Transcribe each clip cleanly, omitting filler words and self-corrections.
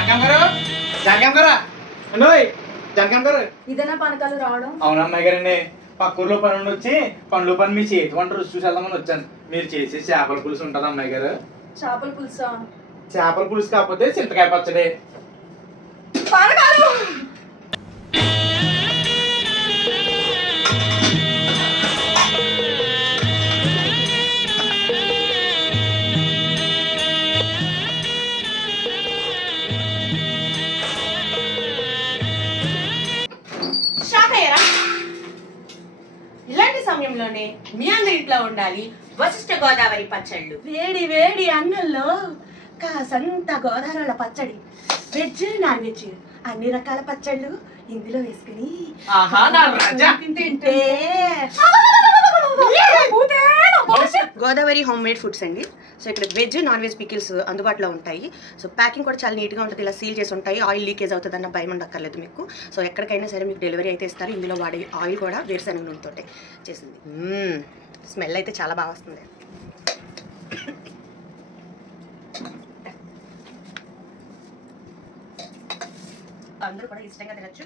జనకం గారు జనకం గారా అన్నోయ్ జనకం గారు ఇదేనా పనకాలు రావడం? అవునా అమ్మాయి గారండి పక్కూర్లో పని ఉండి వచ్చి పనులు పని మీ చేతి వంట రుచి చూసి వెళ్దామని వచ్చాను. మీరు చేసే చేపల పులుసు ఉంటుంది అమ్మాయి గారు. చేపల పులుసా? చేపల పులుసు కాకపోతే చింతకాయ పచ్చడి. పనకాలు షాక్ అయ్యారా? ఇలాంటి సమయంలోనే మీ అందరి ఇంట్లో ఉండాలి వశిష్ఠ గోదావరి పచ్చళ్ళు. వేడి వేడి అన్నంలో కాసంత గోదావరి పచ్చడి, వెజ్ నాన్ వెజ్ అన్ని రకాల పచ్చళ్ళు ఇందులో వేసుకుని తింటే గోదావరి హోమ్ మేడ్ ఫుడ్స్ అండి. సో ఇక్కడ వెజ్ నాన్ వెజ్ పికిల్స్ అందుబాటులో ఉంటాయి. సో ప్యాకింగ్ కూడా చాలా నీట్గా ఉంటుంది, ఇలా సీల్ చేసి ఉంటాయి. ఆయిల్ లీకేజ్ అవుతుంది అన్న భయం ఉండక్కర్లేదు మీకు. సో ఎక్కడికైనా సరే మీకు డెలివరీ అయితే ఇస్తారు. ఇందులో వాడే ఆయిల్ కూడా వేరుశనగ నూనెతో చేసింది. స్మెల్ అయితే చాలా బాగా వస్తుంది. అందరూ కూడా ఇష్టంగా తినచ్చు,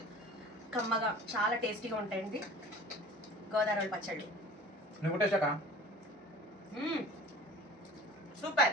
కమ్మగా చాలా టేస్టీగా ఉంటాయండి గోదావరి పచ్చళ్ళు. సూపర్.